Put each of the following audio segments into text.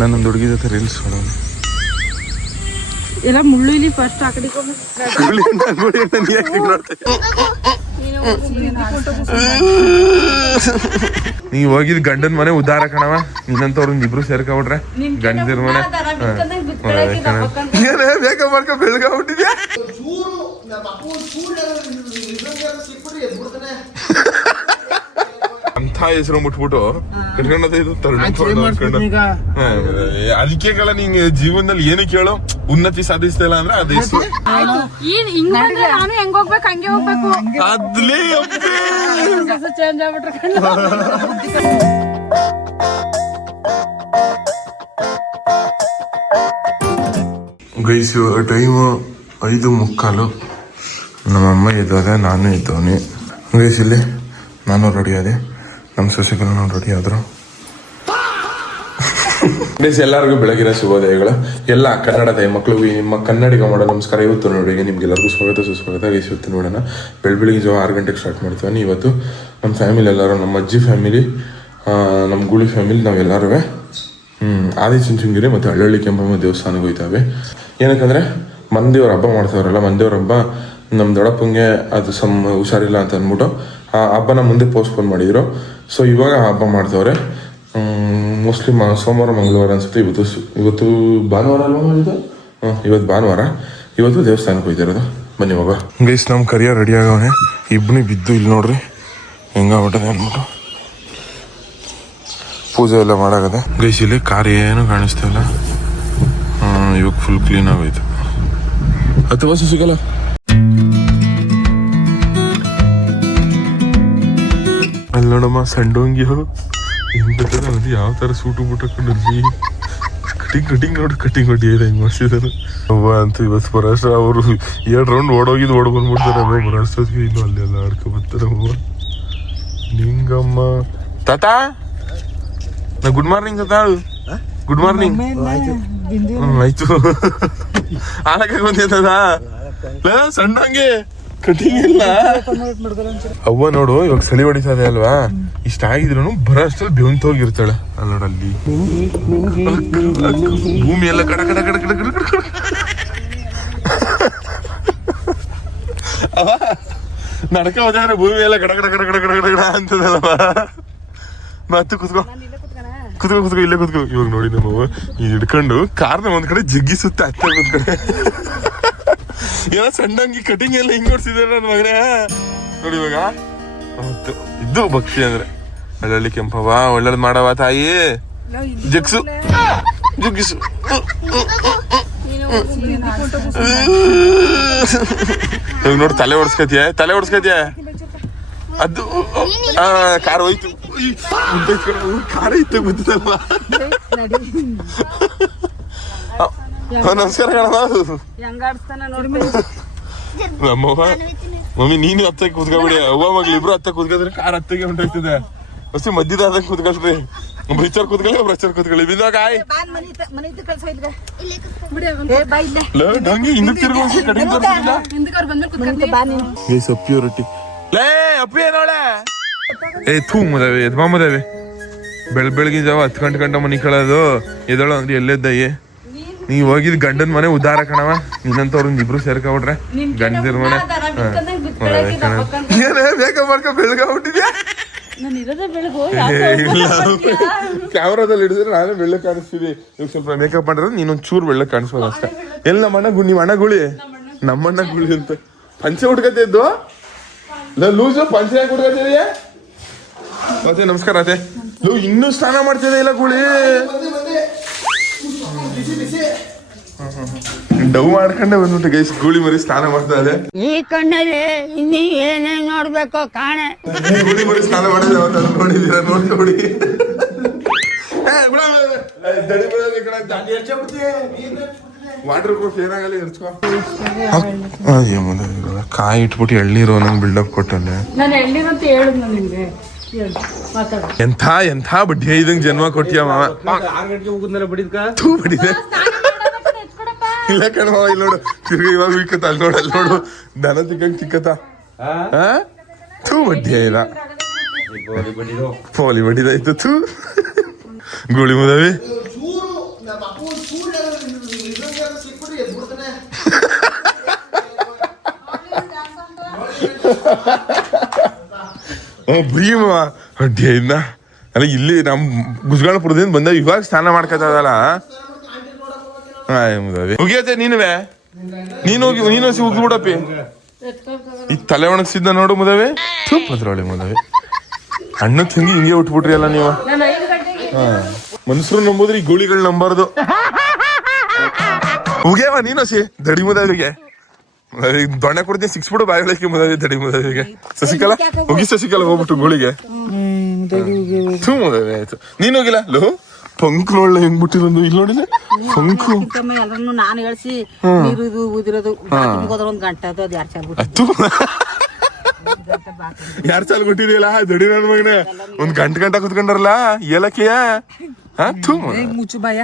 ನನ್ನೊಂದು ಹುಡುಗಿ ಜೊತೆ ರೀಲ್ಸ್ ಮಾಡೋಣ ಎಲ್ಲ ಮುಳ್ಳು ಇಲ್ಲಿ ಫಸ್ಟ್ ಆ ಕಡೆ ನೀವ್ ಹೋಗಿದ್ ಗಂಡನ ಮನೆ ಉದ್ದಾರ ಕಣವ ನಿನ್ನಂತವ್ರು ಇಬ್ರು ಸೇರ್ಕೊಬಿಟ್ರೆ ಗಂಡನ ಮನೆ ಬೇಕ ಮಾಡ್ಕ ಬೆಳಗಾಗ್ಬಿಟ್ಟಿದ್ಯಾ ಅಂತ ಹೆಸರು ಮುಟ್ಬಿಟ್ಟು ಅದಕ್ಕೆಲ್ಲ ನಿಂಗೆ ಜೀವನದಲ್ಲಿ ಏನು ಕೇಳು ಉನ್ನತಿ ಸಾಧಿಸ್ತಾ ಇಲ್ಲ ಅಂದ್ರೆ ಅದೇ ಹೆಸರು ನಾನು ಹೆಂಗ್ ಹೋಗ್ಬೇಕು ಹಂಗೆ ಹೋಗ್ಬೇಕು ಅದ್ಲೇ ಚೇಂಜ್ ಆಗ್ಬಿಟ್ರೆ ಗೈಸ್ ಟೈಮು 5:15 ನಮ್ಮಮ್ಮ ಇದ್ದಾಗ ನಾನು ಇದ್ದವನಿ ಗೈಸ್ ಇಲ್ಲಿ ನಾನು ರೆಡಿ ಆದೆ ನಮ್ಮ ಸೊಸೆಗಳು ನಾವು ರೆಡಿ ಆದ್ರು ಗೈಸ್ ಎಲ್ಲರಿಗೂ ಬೆಳಗಿನ ಶುಭೋದಯಗಳು ಎಲ್ಲ ಕನ್ನಡದ ಮಕ್ಕಳಿಗೂ ನಿಮ್ಮ ಕನ್ನಡಿಗ ಮಾಡೋ ನಮಸ್ಕಾರ. ಇವತ್ತು ನೋಡಿ ನಿಮ್ಗೆಲ್ಲರಿಗೂ ಸ್ವಾಗತ ಸುಸ್ವಾಗತ. ಗೈಸ್ ಇವತ್ತು ನೋಡೋಣ ಬೆಳಗ್ಗೆ ಜಾವ 6 ಗಂಟೆಗೆ ಸ್ಟಾರ್ಟ್ ಮಾಡ್ತೀವಿ. ಇವತ್ತು ನಮ್ಮ ಫ್ಯಾಮಿಲಿ ಎಲ್ಲರೂ ನಮ್ಮ ಅಜ್ಜಿ ಫ್ಯಾಮಿಲಿ ನಮ್ಮ ಗುಳಿ ಫ್ಯಾಮಿಲಿ ನಾವೆಲ್ಲರೂ ಆದಿಚುಂಚನಗಿರಿ ಮತ್ತು ಹಳ್ಳಹಳ್ಳಿ ಕೆಂಪಮ್ಮ ದೇವಸ್ಥಾನಕ್ಕೆ ಹೋಗ್ತಾವೆ. ಏನಕ್ಕಂದರೆ ಮಂದೇವ್ರ ಹಬ್ಬ ಮಾಡ್ತಾವ್ರಲ್ಲ, ಮಂದೇವ್ರ ಹಬ್ಬ ನಮ್ಮ ದೊಡ್ಡಪ್ಪಂಗೆ ಅದು ಹುಷಾರಿಲ್ಲ ಅಂತ ಅಂದ್ಬಿಟ್ಟು ಆ ಹಬ್ಬನ ಮುಂದೆ ಪೋಸ್ಟ್ಪೋನ್ ಮಾಡಿದ್ರು. ಸೊ ಇವಾಗ ಹಬ್ಬ ಮಾಡ್ತವ್ರೆ ಮೋಸ್ಟ್ಲಿ ಸೋಮವಾರ ಮಂಗಳವಾರ ಅನ್ಸುತ್ತೆ. ಇವತ್ತು ಭಾನುವಾರ ಅಲ್ವಾ ಇದು? ಇವತ್ತು ಭಾನುವಾರ. ಇವತ್ತು ದೇವಸ್ಥಾನಕ್ಕೆ ಹೋಗ್ತಿರೋದು. ಬನ್ನಿ ಹೋಗ ಗೈಸ್. ನಮ್ಮ ಕರಿಯ ರೆಡಿ ಆಗವನೆ ಇಬ್ಬನಿ ಬಿದ್ದು ಇಲ್ಲಿ ನೋಡ್ರಿ ಹೆಂಗಾಗ್ಬಿಟ್ಟದೆ ಅಂದ್ಬಿಟ್ಟು ಪೂಜೆ ಎಲ್ಲ ಮಾಡಾಗದೆ. ಗೈಸ್ ಇಲ್ಲಿ ಕಾರ್ ಏನು ಕಾಣಿಸ್ತಾ ಇಲ್ಲ. ಇವಾಗ ಫುಲ್ ಕ್ಲೀನ್ ಆಗೋಯ್ತು. ಅಥವಾ ಸಿಗಲ್ಲ ಅಲ್ಲಿ ನೋಡಮ್ಮ ಸಂಡೋಂಗಿಯೋ ಎಂತ ಯಾವ ತರ ಸೂಟು ಬೂಟ ಕಂಡ್ರಿ ಕಟಿಂಗ್ ನೋಡಿ ಕಟಿಂಗ್ ಹೊಡಿ ಹೆಂಗ್ ಮಾಡ್ಸಿದಾರೆ ಅವ್ವ ಅಂತ. ಇವತ್ತು ಬರೋಷ್ಟ ಅವರು 2 ರೌಂಡ್ ಓಡೋಗಿದ್ದು ಓಡ್ ಬಂದ್ಬಿಡ್ತಾರೆ. ಅವ್ವ ಬರೋಷ್ಟೊತ್ತಿಗೆ ಇನ್ನು ಅಲ್ಲೆಲ್ಲ ಆಡ್ಕೊ ಬರ್ತಾರೆ. ಅವ್ವ ನಿಂಗಮ್ಮ ತಾತ ನಾ ಗುಡ್ ಮಾರ್ನಿಂಗ್ ತಾತ. Good morning. ಆಯ್ತು ಆಳಕ್ಕೆ ಬಂದಿರ್ತದ ಸಣ್ಣ ಹಂಗೆ ಕಟಿಂಗ್ ಇಲ್ಲ. ಅವ್ವ ನೋಡು ಇವಾಗ ಚಳಿ ಹೊಡಿತದೆ ಅಲ್ವಾ, ಇಷ್ಟ ಆಗಿದ್ರು ಬರೋ ಅಷ್ಟಲ್ಲಿ ಬೆವಂತ ಹೋಗಿರ್ತಾಳೆ. ಅಲ್ಲಿ ನೋಡಲ್ಲಿ ಭೂಮಿ ಎಲ್ಲ ಕಡ ಕಡ ಕಡ ಕಡ ಕಡ ಕಡ ಅವ ನಡ್ಕ ಹೋದ್ರೆ ಭೂಮಿ ಎಲ್ಲ ಕಡ ಕಡ ಕಡ ಕಡ ಕಡ ಕಡ ಕಡ ಅಂತದಲ್ವ. ಮತ್ತೆ ಕುತ್ಕೋ ಇಲ್ಲೇ ಕುತ್ಕೋ. ಇವಾಗ ನೋಡಿ ನಮ್ಮವ್ವ ಇದು ಹಿಡ್ಕೊಂಡು ಕಾರ್ನ ಒಂದ್ ಕಡೆ ಜಗ್ಗಿಸುತ್ತೆ, ಅತ್ತೆ ಒಂದ್ ಕಡೆ ಏನೋ ಸಣ್ಣಂಗಿ ಕಟಿಂಗ್ ಎಲ್ಲ ಹಿಂಗ್ ಕೊಡ್ಸಿದಾರೆ ನನ್ನ ಮಗನೇ. ನೋಡಿ ಇವಾಗ ಇದ್ದು ಭಕ್ತಿ ಅಂದ್ರೆ ಹಳ್ಳಹಳ್ಳಿ ಕೆಂಪವ್ವ ಒಳ್ಳೇದ್ ಮಾಡವ ತಾಯಿ. ಜಗ್ಸು ಜಗ್ಗಿಸು. ಇವಾಗ ನೋಡಿ ತಲೆ ಓಡಿಸ್ಕತಿಯ ಅದು ಕಾರ್ ಹೋಯ್ತು. ಕಾರ ಇತ್ತು ಗೊತ್ತಲ್ವಾ. ನಮಸ್ಕಾರ ನಮ್ಮವ್ವ ಮಮ್ಮಿ ನೀನು ಹತ್ತಕ್ಕೆ ಕೂತ್ಕೊಬಿಡಿ. ಅವ್ವ ಮಗ್ಳು ಇಬ್ರು ಹತ್ತಕ್ಕೆ ಕೂತ್ಕೊಂಡ್ರೆ ಕಾರ್ ಹತ್ತಿಗೆ ಹೊಂಟೋಗ್ತದೆ. ಅಷ್ಟು ಮಧ್ಯದ ಕೂತ್ಕೊಳ್ರಿ. ಬ್ರಚರ್ ಕೂತ್ಕೊಳ್ಳಿ ಬಿದ್ದ ಕಾಯ್ ಸಪ್ಪಿ ರೊಟ್ಟಿ ಲೇ ಅಪ್ಪಿ ಏನೋಳೆ ಥೂ ಮುದವೆ ಎದ್ಮಾಮದವೆ ಬೆಳಗಿನ ಜಾವ 10 ಗಂಟೆ ಮನಿ ಕಳೋದು ಎದಳು ಅಂದ್ರೆ ಎಲ್ಲೆದ್ದಯ್ಯ. ನೀವ್ ಹೋಗಿದ್ ಗಂಡನ ಮನೆ ಉದ್ದಾರ ಕಣವ ನಿನ್ನಂತವ್ರು ಇಬ್ರು ಸೇರ್ಕೊಬಿಟ್ರೆ ಗಂಡನ ಮನೆ ಏನೇ ಬೇಕ ಮಾಡ್ಕ ಬೆಳಗಾಗ್ಬಿಟ್ಟಿದ್ಯಾ. ಕ್ಯಾಮ್ರಾದಲ್ಲಿ ಹಿಡಿದ್ರೆ ನಾನೇ ಬೆಳ್ಳ ಕಾಣಿಸ್ತೀವಿ. ಇವಾಗ ಸ್ವಲ್ಪ ಮೇಕಪ್ ಮಾಡಿದ್ರೆ ನೀನೊಂದ್ ಚೂರು ಬೆಳ್ಳ ಕಾಣಿಸ್ಬೋದು ಅಷ್ಟೇ. ಎಲ್ಲಿ ನಿಮ್ಮ ಅಣ್ಣಗುಳಿ ನಮ್ಮಣ್ಣ ಗುಳಿ ಅಂತ ಪಂಚೆ ಹುಡ್ಕತ್ತಿದ್ದು ಲೂಸು ಪಂಚೆ ಯಾಕೆ ಹುಡ್ಕತ್ತಿದೆಯಾ? ಮತ್ತೆ ನಮಸ್ಕಾರ ಅತ್ತೆ. ಇನ್ನೂ ಸ್ನಾನ ಮಾಡ್ತಿದೆ ಇಲ್ಲ ಗುಳಿ ಡವ್ ಮಾಡ್ಕೊಂಡೆ ಬಂದ್ಬಿಟ್ಟು ಗೈಸ್. ಗೂಳಿ ಮರಿ ಸ್ನಾನ ಮಾಡ್ತಾ ಇದೆ. ಈ ಕಣ್ಣಲ್ಲಿ ಇನ್ನೀ ಏನೇ ನೋಡ್ಬೇಕು ಕಾಣೆ. ಗೂಳಿ ಮರಿ ಸ್ನಾನ ಮಾಡಿದೆ ನೋಡಿದೀರ ನೋಡ್ಕೊಡಿ. ವಾಟರ್ ಪ್ರೂಫ್ ಏನಾಗಲ್ಲ ಎರ್ಚ್ಕೊ. ಕಾಯಿ ಇಟ್ಬಿಟ್ಟು ಎಳ್ನೀರು ನಂಗೆ ಬಿಲ್ಡಪ್ ಕೊಟ್ಟಲ್ಲೇ. ಎಂಥ ಬಡ್ಡಿ ಇದಂಗ್ ಜನ್ಮ ಕೊಟ್ಟಿಯ ಮಾವ. 6 ಗಂಟೆಗೆ ಹೋಗುದ್ನಲ್ಲ ಬಡಿದೆ ಇಲ್ಲ ಕಣವ. ಇಲ್ಲಿ ನೋಡು ತಿರ್ಗಿ ಇವಾಗ ವಿಕತ್ತ ಅಲ್ಲಿ ನೋಡು ದನ ತಿಕ್ಕಂಗ್ ಚಿಕ್ಕತ್ತ ಥೂ ಬಡ್ಡಿ ಇಲ್ಲ ಪೋಲಿ ಬಡಿದಾಯ್ತು. ಥೂ ಗೋಳಿ ಮುದವಿ ಭೀಮ ಅಡ್ಡಿಯಿಂದ ಅಲ್ಲ ಇಲ್ಲಿ ನಮ್ ಗುಜ್ಗಾಣಪುರದಿಂದ ಬಂದ ಇವಾಗ ಸ್ನಾನ ಮಾಡ್ಕೊತದಲ್ಲ ಮುದವಿ ಉಗಿಯತ್ತೆ ನೀನುವೆ ನೀನು ಉಗ್ಬಿಡಪ್ಪಿ ಈ ತಲೆ ಒಣಗಿಸಿದ್ದ ನೋಡು ಮುದವಿ ಅದ್ರೊಳಗೆ ಮುದವಿ ಅಣ್ಣ ತಂಗಿ ಹಿಂಗೆ ಉಟ್ಬಿಟ್ರಿ ಅಲ್ಲ ನೀವು ಮನುಷ್ಯರು ನಂಬೋದ್ರೆ ಈ ಗೋಳಿಗಳು ನಂಬಾರ್ದು ಉಗ್ಯವ ನೀನು ದಡಿ ಮುದವಿಗೆ ದೊಣ್ಣೆ ಕೊಡ್ತೀನಿ ಸಿಕ್ಸ್ಬಿಡು ಬಾಯಿಗೆ ಮುದವಿ ದಡಿ ಮುದವಿಗೆ ಶಶಿಕಲಾ ಹೋಗಿ ಶಶಿಕಲಾ ಹೋಗ್ಬಿಟ್ಟು ಗೋಳಿಗೆ ಮುದವಿ ಆಯ್ತು ನೀನ್ ಹೋಗಿಲ್ಲ ಲೋ ಪಂಕ್ ನೋಡ್ಲ ಹೆಂಗ್ ಬಿಟ್ಟಿರೋದು ಇಲ್ಲಿ ನೋಡಿಲ್ಲ ಪಂಕು ಎಲ್ಲರನ್ನು ನಾನು ಹೇಳ್ಸಿ ನೀರುದು ಊದಿರೋದು ಹೋದ್ರ ಒಂದ್ ಗಂಟೆ ಅದು ಯಾರು ಚಾಲ್ ಯಾರ್ ಚಾಲ್ ಬಿಟ್ಟಿದೆಯಲ್ಲ ದಡಿ ನನ್ ಮಗನೇ ಒಂದ್ ಗಂಟೆ ಕುತ್ಕೊಂಡಾರಲ್ಲ ಏಲಕ್ಕಿಯ ಮುಚ್ಚು ಬಾಯ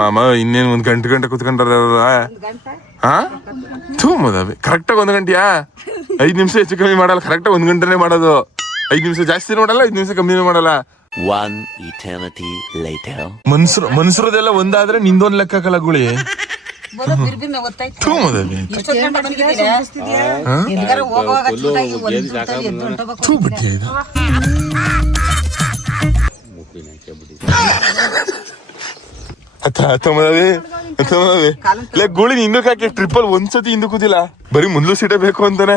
ಮಾಮ ಇನ್ನೇನ್ ಒಂದ್ ಗಂಟೆ ಕುತ್ಕೊಂಡಾರ ಮದವಿ ಕರೆಕ್ಟಾಗಿ 1 ಗಂಟೆಯಾ 5 ನಿಮಿಷ ಹೆಚ್ಚು ಕಮ್ಮಿ ಮಾಡಲ್ಲ ಕರೆಕ್ಟಾಗಿ 1 ಗಂಟೆನೆ ಮಾಡೋದು 5 ನಿಮಿಷ ಜಾಸ್ತಿ ಮಾಡಲ್ಲ 5 ನಿಮಿಷ ಕಮ್ಮಿನೇ ಮಾಡಲ್ಲ. One eternity later. ಮನ್ಸರದೆಲ್ಲ ಒಂದಾದ್ರೆ ನಿಂದೊಂದ್ ಲೆಕ್ಕ ಹಾಕಲ್ಲ ಗುಳಿ ಮದವಿ ಗೋಳಿ ಹಿಂದಕ್ಕೆ ಹಾಕಿ ಟ್ರಿಪ್ಪಲ್ ಒಂದ್ಸತಿ ಹಿಂದಕ್ಕೆ ಕೂತಿಲ್ಲ ಬರೀ ಮುಂದ್ಲು ಸೀಟೇ ಬೇಕು ಅಂತಾನೆ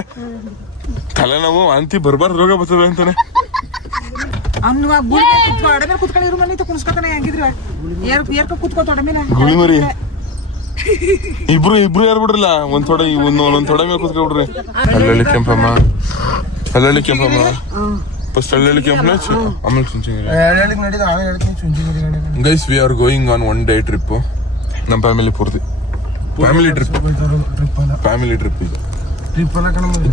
ತಲೆನೋವು ವಾಂತಿ ಬರ್ಬಾರ್ದು ರೋಗ ಬರ್ತದೆ ಅಂತಾನೆ ಗುಳಿ ಮರಿ ಇಬ್ರು ಯಾರು ಬಿಡ್ರಲ್ಲ ಒಂದ್ ತೊಡೆ ಮೇಲೆ ಕುತ್ಕೊಬಿಡ್ರಿ ಅಲ್ಲಲ್ಲಿ ಕೆಂಪಮ್ಮ ಫಸ್ಟ್ ಹಳ್ಳಿ ಕೆಂಪನ ಆಮೇಲೆ Chunchanagiri. Guys we are going on 1 day trip ನಮ್ಮ ಫ್ಯಾಮಿಲಿ ಪೂರ್ತಿ ಫ್ಯಾಮಿಲಿ ಟ್ರಿಪ್ ಇದು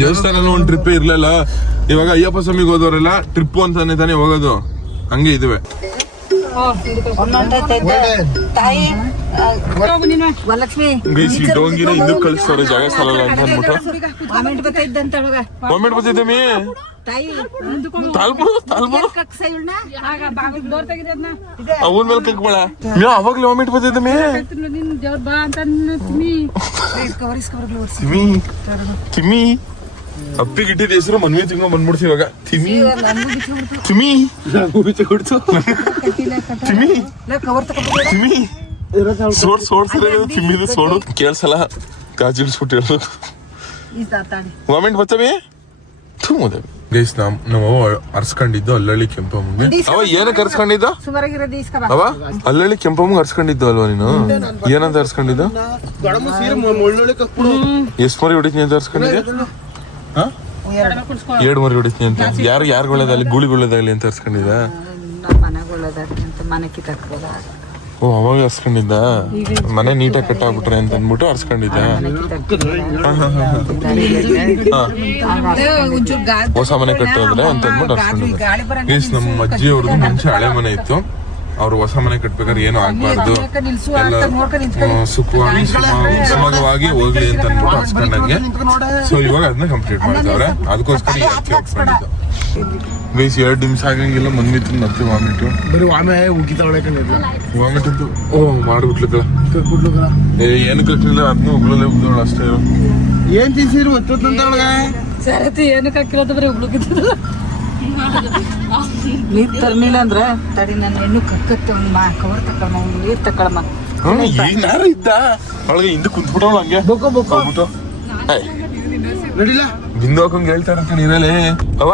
ದೇವಸ್ಥಾನ ಒಂದ್ ಟ್ರಿಪ್ ಇರ್ಲಿಲ್ಲ ಇವಾಗ ಅಯ್ಯಪ್ಪ ಸ್ವಾಮಿಗೆ ಹೋದವರೆಲ್ಲ ಟ್ರಿಪ್ ಅಂತಾನೆ ತಾನೇ ಹೋಗೋದು ಹಂಗೆ ಇದುವೆ ಗೈಸ್ ಈ ಡೋಂಗಿನ ಹಿಂದಕ್ಕೆ ಕಳಿಸ್ತಾರೆ ಜಾಗ ಸಾಲಲ್ಲ ಅಂತ ಅಂದ್ಬಿಟ್ಟು ಮೊಮೆಂಟ್ ಬರ್ತಿದ್ದೆ ಅವನ್ ಮೇಲೆ ಕಕ್ಬೇಡ ಅವಾಗ್ಲೇ ವಾಮಿಟ್ ಬರ್ತಿದ್ದೆ ತಿಮ್ಮಿ ಅಪ್ಪಿಗೆ ಇಟ್ಟಿದ್ದ ಹೆಸರು ಮನ್ವಿ ತಿಂಗ ಬಂದ್ಬಿಡ್ತೀವಿ ಇವಾಗ ತಿಮ್ಮಿ ತಿಮ್ಮಿದು ಸೋಡು ಕೇಳ್ಸಲ್ಲ ಕಾಜು ಇಳಿಸ್ಬಿಟ್ಟು ಹೇಳೋದು ವಾಮಿಟ್ ಬರ್ತವೆ ಗೈಸ್ ನಮ್ಮವ್ವ ಅರ್ಸ್ಕೊಂಡಿದ್ದು ಅಲ್ಲಳ್ಳಿ ಕೆಂಪಮ್ಮಗೆ ಅವ ಏನಕ್ಕೆ ಅರ್ಸ್ಕೊಂಡಿದ್ದ ಅವ ಅಲ್ಲಳ್ಳಿ ಕೆಂಪಮ್ಮಗೆ ಅರ್ಸ್ಕೊಂಡಿದ್ದು ಅಲ್ವಾ ನೀನು ಏನಂತ ಅರ್ಸ್ಕೊಂಡಿದ್ದು ಎಷ್ಟ್ ಮರಿ ಹೊಡಿತೀನಿ ಅಂತ ಅರ್ಸ್ಕೊಂಡಿದ್ದೆ 2 ಮರಿ ಹೊಡಿತೀನಿ ಅಂತ ಯಾರುಗಳದಾಗಲಿ ಗೂಳಿಗಳದಾಗಲಿ ಅಂತ ಅರ್ಸ್ಕೊಂಡಿದ್ದ ಓ ಅವಾಗ ಹರ್ಸ್ಕೊಂಡಿದ್ದ ಮನೆ ನೀಟಾಗಿ ಕಟ್ಟಾಗ್ಬಿಟ್ರೆ ಅಂತ ಅಂದ್ಬಿಟ್ಟು ಹರ್ಸ್ಕೊಂಡಿದ್ದ ಹೊಸ ಮನೆ ಕಟ್ಟೋದ್ರೆ ಅಂತ ಅಂದ್ಬಿಟ್ಟು ಹರ್ಸ್ಕೊಂಡಿದ್ದ ಗೈಸ್ ನಮ್ಮ ಅಜ್ಜಿ ಅವ್ರದ್ದು ಮುಂಚೆ ಹಳೆ ಮನೆ ಇತ್ತು ಅವ್ರು ಹೊಸ ಮನೆ ಕಟ್ಬೇಕಾದ್ರೆ ಏನು ಆಗ್ಬಾರ್ದು ಎಲ್ಲ ಸುಮಗವಾಗಿ ಹೋಗ್ಲಿ ಅಂತ ಅಂದ್ಬಿಟ್ಟು ಹರ್ಸ್ಕೊಂಡಂಗೆ ಸೊ ಇವಾಗ ಅದನ್ನ ಕಂಪ್ಲೀಟ್ ಮಾಡ್ತಾವ್ರೆ ಅದಕ್ಕೋಸ್ಕರ ಈ ಅಕ್ಕಿ ಹಾಕ್ಸ್ಕೊಂಡಿದ್ದು ಗೈಸ್ 2 ನಿಮಿಷ ಆಗಂಗಿಲ್ಲ ಮಂದಿತ್ತು ಮತ್ತೆ ವಾಮಿಟು ಬರೀ ವಾಮಿಟ್ ಇತ್ತು ಓ ಮಾಡ್ಬಿಟ್ಲಕ್ಕ ಏನು ಕಟ್ಟಿಲ್ಲ ಅದನ್ನ ಉಗ್ಳಲ್ಲೇ ಉಗ್ದವಳು ಅಷ್ಟೇ ಏನ್ ತಿನ್ಸಿರು ಸರತಿ ಏನಕ್ಕೆ ಹಾಕಿರೋದು ಬರೀ ಉಗ್ಳುಕಿದ್ರು ನೀರ್ ತರ್ನಿಲ್ಲ ಅಂದ್ರ ತಡಿ ನಾನು ಹೆಣ್ಣು ಕಕ್ಕತ್ತೆ ಕವರ್ ತಕೊಳಮ್ಮ ನೀರ್ ತಕೊಳಮ್ಮ ಏನಾರ ಇದ್ದ ಅವಳಿಗೆ ಹಿಂದೆ ಕುಂತ್ಬಿಟ್ಟವಳು ಹಂಗೆ ನಡಿಲ್ಲ ಬಿಂದು ಹಾಕೊಂಡ್ ಹೇಳ್ತಾರ ನೀರಲ್ಲಿ ಅವ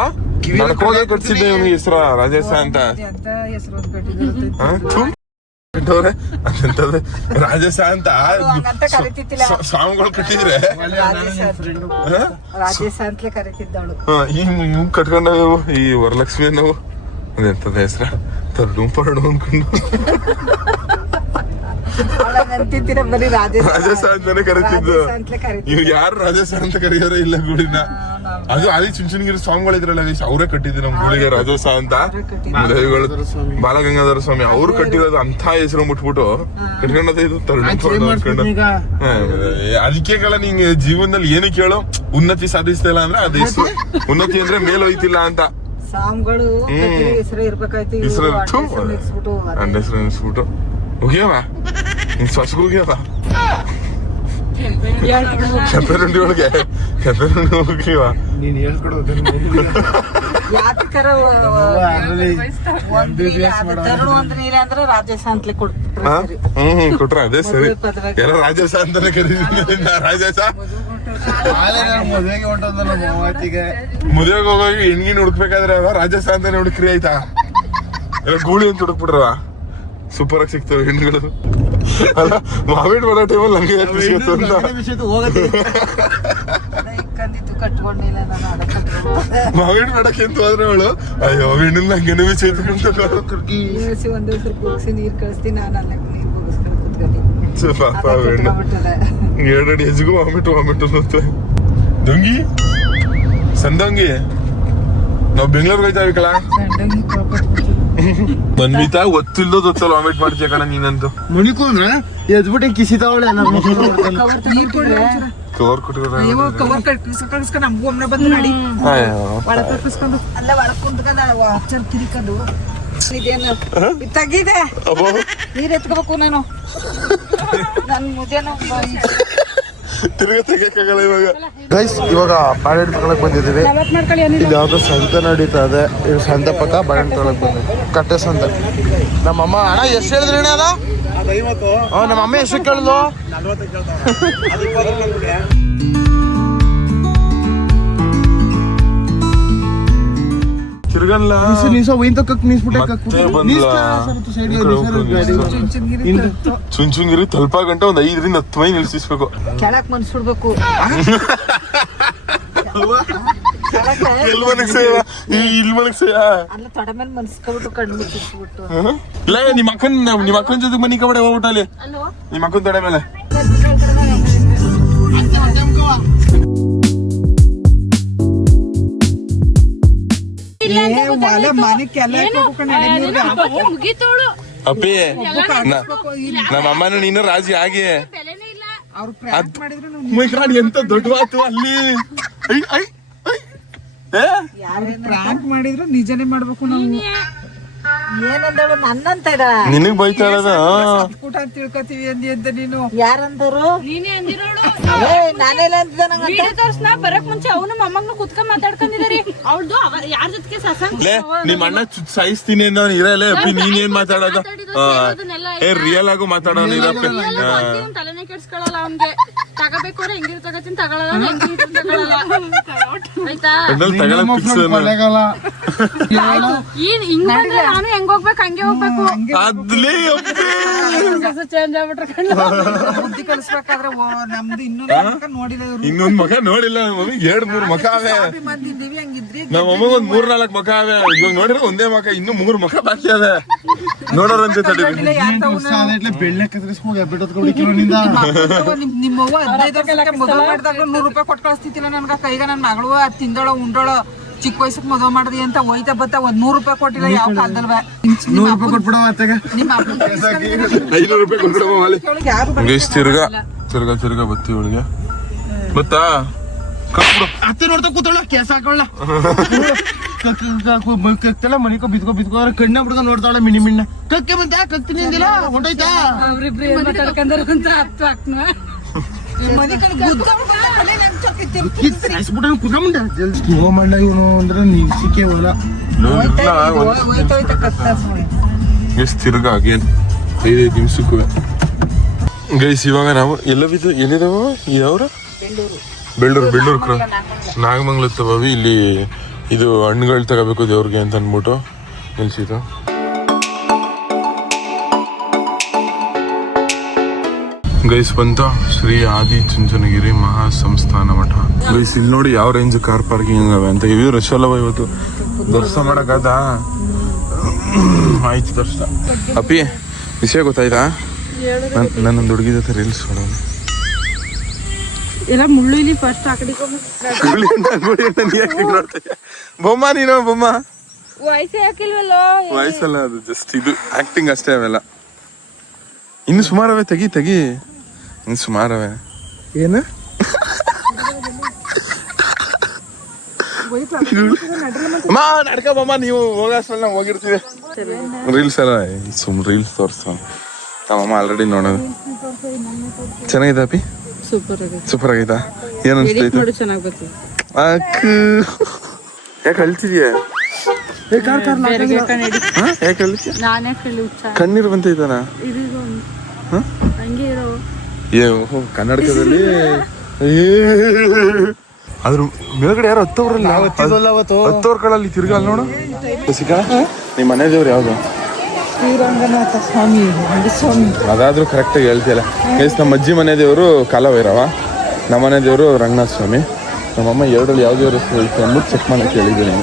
ಹೋಗಿ ಕಟ್ಸಿದ್ದೆ ಇವ್ನಿಗೆ ಹೆಸರು ರಾಜೇಶ ಅಂತ ರಾಜೇಶ ಅಂತ ಸ್ವಾಮಿಗಳು ಕಟ್ಟಿದ್ರೆ ಇವ್ ಕಟ್ಕೊಂಡ ಈ ವರಲಕ್ಷ್ಮಿ ನಾವು ಅದೆಂತದ ಹೆಸರ ತರ್ಡು ಪರ್ಡು ಅನ್ಕೊಂಡು ರಾಜೇಶ ಅಂತಾನೆ ಕರಿತಿದ್ದು ಇವ್ ಯಾರು ರಾಜೇಶ ಅಂತ ಕರೆಯೋರೇ ಇಲ್ಲ ಗುಡಿನ ಅದು ಅದೇ ಚುಂಚನಗಿರಿ ಸ್ವಾಮಿಗಳಿದ್ರಲ್ಲ ಅವರೇ ಕಟ್ಟಿದ್ರು ನಮ್ ಗುಡಿಗೆ ರಾಜೇಶ ಅಂತ ದೈವಗಳು ಬಾಲಗಂಗಾಧರ ಸ್ವಾಮಿ ಅವ್ರು ಕಟ್ಟಿರೋದು ಅಂತ ಹೆಸರು ಮುಟ್ಬಿಟ್ಟು ಕಟ್ಕೊಂಡದ ಇದು ತರ್ಡು ಅದಕ್ಕೆ ಕಲ ನಿಂಗೆ ಜೀವನದಲ್ಲಿ ಏನು ಕೇಳೋ ಉನ್ನತಿ ಸಾಧಿಸ್ತಾ ಇಲ್ಲ ಅಂದ್ರೆ ಅದ ಹೆಸರು ಉನ್ನತಿ ಅಂದ್ರೆ ಮೇಲ್ ಹೋಯ್ತಿಲ್ಲ ಅಂತ ಸಾಮ್ಗಳು ಹೆಸರು ಇರ್ಬೇಕಾಯ್ತು ಹೆಸರು ನಿಲ್ಸ್ಬಿಟ್ಟು ನನ್ನ ಹೆಸರು ನೆನ್ಸ್ಬಿಟ್ಟು ಹೋಗ್ಯವ ನಿನ್ ಸೊಸಗು ಹೋಗ್ಯವ ಕೆಂಪೇರುಂಡಿ ಒಳಗೆ ಕೆಂಪೇರುಂಡಿ ಹೋಗ್ಯವ ನೀನ್ ಹೇಳ್ಕೊಡೋದು ಯಾತಿಕರ ತರುಣ್ ಒಂದ್ ನೀರ ಅಂದ್ರೆ ರಾಜೇಶ ಅಂತಲೇ ಕೊಡ್ತಾರೆ ಕೊಟ್ರ ಅದೇ ಸರಿ ಎಲ್ಲ ರಾಜೇಶ ಅಂತಾನೆ ಕರೀತೀನಿ ರಾಜೇಶ ಮದುವೆಗೆ ಹೊಂಟೋದ ನಮ್ಮ ಮಾತಿಗೆ ಮದುವೆಗೆ ಹೋಗಿ ಹೆಣ್ಗಿನ್ ಹುಡುಕ್ಬೇಕಾದ್ರೆ ಅವ ರಾಜೇಶ ಅಂತಾನೆ ಹುಡುಕ್ರಿ ಆಯ್ತಾ ಎಲ್ಲ ಗೂಳಿ ಅಂತ ಹುಡುಕ್ಬಿಟ್ರವ ಸೂಪರ್ ಆಗಿ ಸಿಗ್ತವೆ ಹೆಣ್ಗಳು ಅಲ್ಲ ಮಾವಿಡ್ ಮಾಡೋ ಟೈಮಲ್ಲಿ ನಂಗೆ ಸಿಗುತ್ತೆ ಅಂತ ಕಂದಿತ್ತು ಕಟ್ಕೊಂಡಿಲ್ಲ ನಾನು ಅದಕ್ಕೆ ಮಾವಿಡ್ ಮಾಡಕ್ಕೆ ಅಂತ ಹೋದ್ರೆ ಅವಳು ಅಯ್ಯೋ ಹೆಣ್ಣಿನ ನಂಗೆ ವಿಚೇತಕೊಂಡ ಏಳ್ಸಿ ಒಂದ್ ದಿವಸ ಕೂಗ್ಸಿ ನೀರ್ ಕಳಿಸ್ತೀನಿ ನಾನು ಅಲ್ಲ ನೀರ್ ಕೂಗಿಸ್ಕೊಂಡು ಕೂತ್ಕೊಂಡು ಪಾಪ ಹೆಣ್ಣು 2 ಅಡಿ ಹೆಜ್ಜಿಗೂ ವಾಮಿಟ್ ಅಂತ ದೊಂಗಿ ಸಂದಂಗಿ ನಾವ್ ಬೆಂಗ್ಳೂರ್ಗೆ ಹೋಯ್ತಾವಿ ಕಳ ಮನ್ವಿತಾ ಒತ್ತಿಲ್ದೋದ್ ಒತ್ತಲ್ಲ ವಾಮಿಟ್ ಮಾಡ್ತೀಯ ಕಣ ನೀನಂತೂ ಮುಣಿಕು ಅಂದ್ರ ಎದ್ಬಿಟ್ಟು ಕಿಸಿತಾವಳೆ ನೀರ್ ಕೊಡ್ರೆ ಕವರ್ ಕೊಟ್ಟಿರೋ ಕವರ್ ಕಳ್ಸ್ಕೊಂಡು ನಮಗೂ ಒಮ್ಮೆ ಬಂದು ಮಾಡಿ ಒಳಗ್ ಕಳ್ಸ್ಕೊಂಡು ಅಲ್ಲ ಒಳಗ್ ಕುಂತ್ಕೊಂಡ ಹಚ್ಚರ್ ತಿರ್ಕೊಂಡು ಇದೇನು ತೆಗಿದೆ ನೀರ್ ಎತ್ಕೋಬೇಕು ನಾನು ನನ್ ಮುದ್ದೆನು ತಿರ್ಗಾ ತೆಗಿಯಕ್ಕಾಗಲ್ಲ ಇವಾಗ ಗೈಸ್ ಇವಾಗ ಬಾಳೆಹಣ್ಣು ತಗೊಳಕ್ ಬಂದಿದ್ದೀವಿ ಇದು ಯಾವ್ದೋ ಸಂತೆ ನಡೀತಾ ಇದೆ ಇದು ಸಂತೆ ಪಕ್ಕ ಬಾಳೆಹಣ್ಣು ತಗೊಳಕ್ ಬಂದಿದ್ವಿ ಕಟ್ಟೆ ಸಂತೆ ನಮ್ಮಮ್ಮ ಅಣ್ಣ ಎಷ್ಟು ಹೇಳಿದ್ರಿ ಅಣ್ಣ ಅದ ನಮ್ಮ ಅಮ್ಮ ಎಷ್ಟು ಕೇಳಿದ್ಲು ತಿರ್ಗಲ್ಲ ಚುಂಚುಂಗಿರಿ ತಲುಪ ಗಂಟೆ ಒಂದ್ 5ರಿಂದ 10 ಮೈ ನಿಲ್ಸಿಸ್ಬೇಕು ಕೆಳಕ್ ಮನ್ಸಿಡ್ಬೇಕು ಎಲ್ ಮನಕ್ ಸೇವ ಇಲ್ ಮನಕ್ ಸೇವ ಅಲ್ಲ ತೊಡ ಮೇಲೆ ಮನ್ಸ್ಕೊಬಿಟ್ಟು ಕಣ್ಣು ಮುಚ್ಚಿಸ್ಬಿಟ್ಟು ಇಲ್ಲ ನಿಮ್ಮ ಅಕ್ಕನ ಜೊತೆ ಮನಿ ಕಬಡೆ ಹೋಗ್ಬಿಟ್ಟ ಅಲ್ಲಿ ನಿಮ್ಮ ಅಕ್ಕನ ತೊಡೆ ಮೇಲೆ ಅಪ್ಪಿ ನಮ್ಮ ಅಮ್ಮನ ನೀನು ರಾಜಿ ಆಗಿ ಎಂತ ದೊಡ್ಡ ಮಾತು ಅಲ್ಲಿ ಪ್ರಾಂಕ್ ಮಾಡಿದ್ರು ನಿಜನೇ ಮಾಡ್ಬೇಕು ನಾವು ಏನಂದೇಳು ನನ್ನಂತ ನಿನಗ್ ಬೈತಾ ಇರೋದ ಕೂಟ ತಿಳ್ಕೊತೀವಿ ಅಂದಿ ಅಂತ ನೀನು ಯಾರಂದರು ನೀನೇ ಅಂದಿರೋಳು ನಾನೆಲ್ಲ ಅಂತಿದ್ದ ನಂಗೆ ವಿಡಿಯೋ ತೋರ್ಸ್ನ ಬರಕ್ ಮುಂಚೆ ಅವನು ಮೊಮ್ಮಗ್ನ ಕುತ್ಕೊಂಡ್ ಮಾತಾಡ್ಕೊಂಡಿದಾರಿ ಅವಳ್ದು ಯಾರ ಜೊತೆಗೆ ಲೇ ನಿಮ್ ಅಣ್ಣ ಸಾಯಿಸ್ತೀನಿ ಅಂತ ಇರಲೇ ಅಪ್ಪಿ ನೀನ್ ಏನ್ ಮಾತಾಡೋದು ರಿಯಲ್ ಆಗು ಮಾತಾಡೋನು ಇರಪ್ಪ ತಲೆನೇ ಕೆಡ್ಸ್ಕೊಳಲ್ಲ ಅವ್ನ್ಗೆ ತಗೋಬೇಕು ಅವ್ರೆ ಹೆಂಗಿರು ತಗೋತೀನಿ ತಗೊಳಲ್ಲ ಹೆಂಗಿರು ತಗೊಳಲ್ಲ ಆಯ್ತಾ ಹಿಂಗ್ ಬಂದ್ರೆ ನಾನು ಹೆಂಗ್ ಹೋಗ್ಬೇಕು ಹಂಗೆ ಹೋಗ್ಬೇಕು ಅದ್ಲೇ ಚೇಂಜ್ ಆಗ್ಬಿಟ್ರೆ ಬುದ್ಧಿ ಕಲಿಸ್ಬೇಕಾದ್ರೆ ನಮ್ದು ಇನ್ನೂ ನೋಡಿಲ್ಲ ಇವ್ರು ಇನ್ನೊಂದ್ ಮಗ ನೋಡಿಲ್ಲ ನಮ್ಮ ಮಮ್ಮಿಗೆ 2-3 ಮಕ ಅವೇ ಬಂದಿದ್ದೀವಿ ಹಂಗಿದ್ರಿ ನಮ್ಮ ಅಮ್ಮಗ ಒಂದ್ 3-4 ಮಕ ಅವೇ ಇವಾಗ ನೋಡಿದ್ರೆ ಒಂದೇ ಮಕ ಇನ್ನು 3 ಮಕ ಬಾಕಿ ಅವೆ ನೋಡೋರಂತೆ ತಡಿ ಬೆಳ್ಳೆ ಕತ್ರಿಸ್ಕೋಗಿ ಬಿಟ್ಟೋದ್ಕೊಂಡಿರೋ ನಿಂದ ನಿಮ್ಮವ್ವ 15 ವರ್ಷಕ್ಕೆ ಮದುವೆ ಮಾಡಿದಾಗ 100 ರೂಪಾಯಿ ಕೊಟ್ಟು ಕಳಿಸ್ತಿತ್ತಿಲ್ಲ ನನ್ಗ ಕೈಗ ನನ್ ಮಗಳು ತಿಂದೋಳ ಉಂಡೋಳ ಚಿಕ್ಕ ವಯಸ್ಸಕ್ಕೆ ಮದುವೆ ಮಾಡಿದ್ವಿ ಅಂತ ಹೋಯ್ತಾ ಬತ್ತ 100 ರೂಪಾಯಿ ಕೊಟ್ಟಿಲ್ಲ ಯಾವ ಕಾಲದಲ್ವ 100 ರೂಪಾಯಿ ಕೊಟ್ಬಿಡೋ ಅತ್ತೆಗೆ ನಿಮ್ಮ 500 ರೂಪಾಯಿ ಕೊಟ್ಬಿಡಮ್ಮ ಮಾಲಿ ತಿರ್ಗಾ ಬತ್ತಿ ಇವಳಿಗೆ ಗೊತ್ತಾ ಅತ್ತೆ ನೋಡ್ತಾ ಕೂತೋಳ ಕೆಸ ಹಾಕೊಳ್ಳ ಕಕ್ತಲ್ಲ ಮನಿಕೋ ಬಿದ್ಕೋ ಕಣ್ಣ ಬಿಡ್ಕೊ ನೋಡ್ತಾವಳ ಮಿಣ್ಣ ಕಕ್ಕೆ ಬಂತ ಕಕ್ತೀನಿ ಅಂದಿಲ್ಲ ಹೊಂಟೋಯ್ತಾ ಮಾತಾಡ್ಕೊಂಡ್ರಂತ ಹತ್ತು ಹಾಕ್ನ ಮಣ್ಣ ಇವನು ಅಂದ್ರೆ ನಿಲ್ಸಿಕೆ ಹೊಲ ತಿರ್ಗಾ ಅಗೇನ್ 5 ನಿಮಿಷಕ್ಕೂ ಗೈಸ್ ಇವಾಗ ನಾವು ಎಲ್ಲಿದಾವ ಯಾವ್ರ ಬೆಳ್ಳೂರು ನಾಗಮಂಗ್ಲ ತಗೋವಿ ಇಲ್ಲಿ ಇದು ಹಣ್ಣುಗಳು ತಗೋಬೇಕು ದೇವ್ರಿಗೆ ಅಂತ ಅಂದ್ಬಿಟ್ಟು ನಿಲ್ಸಿದ್ದು ಗೈಸ್ ಬಂತ ಶ್ರೀ ಆದಿ ಚುಂಚನಗಿರಿ ಮಹಾ ಸಂಸ್ಥಾನ ಮಠ ಗೈಸ್ ಇಲ್ಲಿ ನೋಡಿ ಯಾವ ರೇಂಜ್ ಕಾರ್ ಪಾರ್ಕಿಂಗ್ ಅವೆ ಅಂತ ಇವ್ ರಶ್ ಅಲ್ಲವ ಇವತ್ತು ದರ್ಶನ ಮಾಡಕ್ಕಾದ ಆಯ್ತು ದರ್ಶನ ಅಪ್ಪಿ ವಿಷಯ ಗೊತ್ತಾಯ್ತಾ ನನ್ನೊಂದು ಹುಡುಗಿ ಜೊತೆ ರೀಲ್ಸ್ ಮಾಡೋಣ ಎಲ್ಲ ಮುಳ್ಳು ಇಲ್ಲಿ ಫಸ್ಟ್ ಆ ಕಡೆ ಬೊಮ್ಮ ನೀನು ಬೊಮ್ಮ ವಯಸ್ಸೇ ಹಾಕಿಲ್ವಲ್ಲ ವಯಸ್ಸಲ್ಲ ಅದು ಜಸ್ಟ್ ಇದು ಆಕ್ಟಿಂಗ್ ಅಷ್ಟೇ ಅವೆಲ್ಲ ಇನ್ನು ಸುಮಾರವೆ ತೆಗಿ ಇನ್ನು ಸುಮಾರವೆ ಏನು ಅಮ್ಮ ನಡ್ಕಮ್ಮ, ನೀವು ಹೋಗೋಷ್ಟಲ್ಲ ನಾವು ಹೋಗಿರ್ತೀವಿ. ರೀಲ್ಸ್ ಎಲ್ಲ ರೀಲ್ಸ್ ತೋರಿಸ್ತು ನಮ್ಮಮ್ಮ ಆಲ್ರೆಡಿ ನೋಡೋದು. ಚೆನ್ನಾಗಿದೆ ಅಪ್ಪಿ, ಸೂಪರ್ ಆಗೈತಾ? ಏನ್ ಅನ್ಸ್ತೈತೆ? ಚೆನ್ನಾಗಿ ಬರ್ತದೆ. ಯಾಕೆ ಅಳ್ತಿದ್ಯಾ? ಯಾಕೆ ಅಳ್ತಿದ್ಯಾ? ನಾನೇ ಕಳ್ಳಿ ಹುಚ್ಚ ಕಣ್ಣೀರು ಬಂತೈತಾನ? ಹಂಗೆ ಇರೋ ಕನ್ನಡಕದಲ್ಲಿ ಅದ್ರ ಮೇಲ್ಗಡೆ ಯಾರು ಹತ್ತವ್ರಲ್ಲ, ಹತ್ತವ್ರ ಕಳಲ್ಲಿ ತಿರ್ಗಾ ಅಲ್ಲಿ ನೋಡು. ಸಿಕ್ಕ ನಿಮ್ಮ ಮನೆ ದೇವ್ರು ಯಾವ್ದು? ಶ್ರೀರಂಗನಾಥ ಸ್ವಾಮಿ ಸ್ವಾಮಿ. ಅದಾದ್ರೂ ಕರೆಕ್ಟಾಗಿ ಹೇಳ್ತಿಯಲ್ಲ. ಗೈಸ್, ನಮ್ಮ ಅಜ್ಜಿ ಮನೆ ದೇವರು ಕಾಲಭೈರವ, ನಮ್ಮ ಮನೆ ದೇವರು ರಂಗನಾಥ ಸ್ವಾಮಿ. ನಮ್ಮಮ್ಮ ಎರಡರಲ್ಲಿ ಯಾವ ದೇವರು ಹೇಳ್ತೀವಿ ಅಂದ್ಬಿಟ್ಟು ಚೆಕ್ ಮಾಡಕ್ಕೆ ಹೇಳಿದ್ದೀನಿ.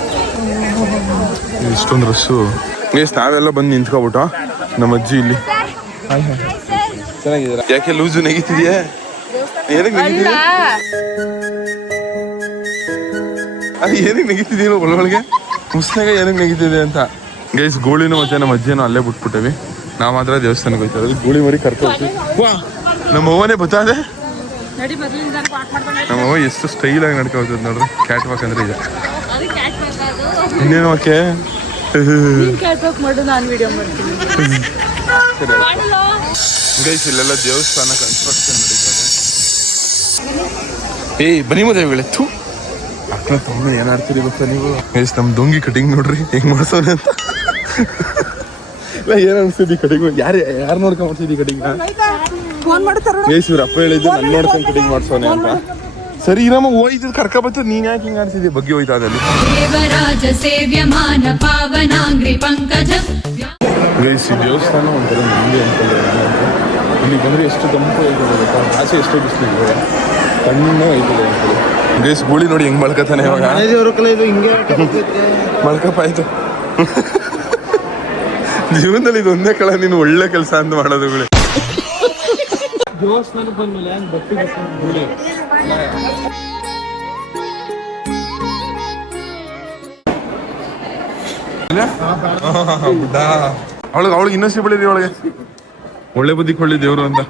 ಇಷ್ಟೊಂದು ರಸ್ಸು ಗೈಸ್. ನಾವೆಲ್ಲ ಬಂದು ನಿಂತ್ಕೊಬಿಟ್ಟು ನಮ್ಮ ಅಜ್ಜಿ ಇಲ್ಲಿ. ಚೆನ್ನಾಗಿದ್ದೀರಾ? ಯಾಕೆ ಲೂಸು ನೆಗಿತಿದ್ಯಾ? ಏನಕ್ಕೆ ನೆಗಿತಿದ್ಯಾ? ಅದು ಏನಕ್ಕೆ ನೆಗಿತಿದ್ದೀನೋ ಒಳಗೆ ಮುಸ್ನಾಗ ಏನಕ್ಕೆ ನೆಗಿತಿದೆ ಅಂತ. ಗೈಸ್, ಗೋಳಿನೂ ಮತ್ತೆ ನಮ್ಮ ಅಜ್ಜಿನೂ ಅಲ್ಲೇ ಬಿಟ್ಬಿಟ್ಟವಿ. ನಾವು ಮಾತ್ರ ದೇವಸ್ಥಾನಕ್ಕೆ ಹೋಗ್ತಾ ಇರೋದು. ಗೋಳಿ ಮರಿ ಕರ್ಕೊಳ್ತೀವಿ. ವಾ, ನಮ್ಮ ಅವ್ವನೇ ಬತ್ತಾದೆ. ನಮ್ಮ ಅವ್ವ ಎಷ್ಟು ಸ್ಟೈಲಾಗಿ ನಡ್ಕೊಳ್ತದೆ ನೋಡ್ರಿ. ಕ್ಯಾಟ್ ವಾಕ್ ಅಂದ್ರೆ ಇದೆ. ಇನ್ನೇನು ಓಕೆ ಗೈಸ್, ಇಲ್ಲೆಲ್ಲ ದೇವಸ್ಥಾನ ಕನ್ಸ್ಟ್ರಕ್ಷನ್ ನಡೀತದೆ. ಬನ್ನಿ ಮದುವೆ ವೇಳೆತ್ತು ಮಕ್ಕಳ ತಮ್ಮ ಏನಾಡ್ತೀರಿ ಗೊತ್ತಾ ನೀವು? ಗೈಸ್, ನಮ್ ದೊಂಗಿ ಕಟಿಂಗ್ ನೋಡ್ರಿ ಹೆಂಗ್ ಮಾಡ್ಸೋನೆ ಅಂತ. ಇಲ್ಲ, ಏನ್ ಅನ್ಸ್ತಿದ್ದಿ ಕಟಿಂಗ್? ಯಾರು ನೋಡ್ಕೊಂಡ್ ಮಾಡ್ತಿದ್ದಿ ಕಟಿಂಗ್? ಗೈಸ್, ಇವ್ರ ಅಪ್ಪ ಹೇಳಿದ್ದು ನನ್ ನೋಡ್ಕೊಂಡ್ ಕಟಿಂಗ್ ಮಾಡ್ಸೋನೆ ಅಂತ. ಸರಿ ಇರಮ್ಮ, ಹೋಯ್ತು ಕರ್ಕ ಬರ್ತದ. ನೀನ್ ಯಾಕೆ ಹಿಂಗ ಆಡ್ತಿದ್ದಿ? ಬಗ್ಗೆ ಹೋಯ್ತಾ ಅದಲ್ಲಿ. ಗೈಸ್, ಈ ದೇವಸ್ಥಾನ ಒಂಥರ ನಿಂಗೆ ಅನ್ಕೊಂಡ್ರೆ ಇಲ್ಲಿ ಬಂದ್ರೆ ಎಷ್ಟು ತಂಪು ಐತದೆ ಗೊತ್ತಾ? ಆಚೆ ಎಷ್ಟೋ ಬಿಸಿಲಿದೆ, ತಣ್ಣ ಐತದೆ ಅನ್ಕೊಳ್ಳಿ. ಗೈಸ್, ಗೂಳಿ ನೋಡಿ ಹೆಂಗ್ ಮಳ್ಕತಾನೆ ಇವಾಗ. ಮಳ್ಕಪ್ಪ ಆಯ್ತು. ಜೀವನದಲ್ಲಿ ಇದೊಂದೇ ಕಳ ನೀನು ಒಳ್ಳೆ ಕೆಲಸ ಅಂತ ಮಾಡೋದುಗಳೇ. ದೇವಸ್ಥಾನಕ್ಕೆ ಬಂದ್ಮೇಲೆ ಅವಳಿಗೆ ಇನ್ನೂ ಸಿಬಿಳಿರಿ ಅವಳಿಗೆ. ಒಳ್ಳೆ ಬುದ್ಧಿ ಕೊಳ್ಳಿ ದೇವ್ರು ಅಂತ.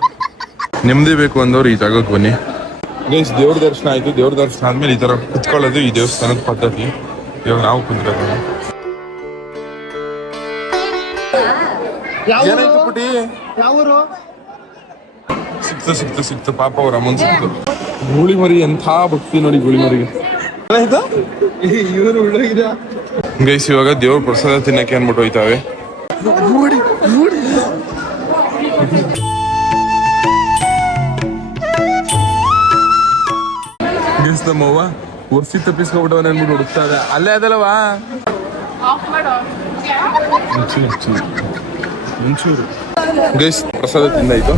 ನೆಮ್ಮದಿ ಬೇಕು ಅಂದವ್ರು ಈ ಜಾಗಕ್ಕೆ ಬನ್ನಿ. ಗೈಸ್, ದೇವ್ರ ದರ್ಶನ ಆಯ್ತು. ದೇವ್ರ ದರ್ಶನ ಆದ್ಮೇಲೆ ಈ ತರ ಕುತ್ಕೊಳ್ಳೋದು ಈ ದೇವಸ್ಥಾನದ ಪದ್ಧತಿ. ಇವಾಗ ನಾವು ಕುಂತ್ಕೊಳ್ಳೋದು. ಏನಾಯ್ತು ಪುಟಿ? ಸಿಕ್ತು ಪಾಪ ಅವ್ರ ಅಮ್ಮನ್ ಸಿಕ್ತು. ಗೂಳಿ ಮರಿ ಎಂಥ ಭಕ್ತಿ ನೋಡಿ ಗೂಳಿ ಮರಿಗೆ. ಏನಾಯ್ತಾ? ಗೈಸ್, ಇವಾಗ ದೇವ್ರ ಪ್ರಸಾದ ತಿನ್ನಕ್ಕೆ ಅನ್ಬಿಟ್ಟು ಹೋಯ್ತಾವೆ. ಗೈಸ್, ನಮ್ಮವ್ವ ಒರ್ಸಿ ತಪ್ಪಿಸ್ಕೊಬಿಟ್ಟವನ ಅನ್ಬಿಟ್ಟು ಹುಡುಕ್ತಾ ಇದೆ. ಅಲ್ಲೇ ಅದಲ್ಲವಾ ಒಂಚೂರು ಗೈಸ್, ಪ್ರಸಾದ ತಿಂದಾಯ್ತು.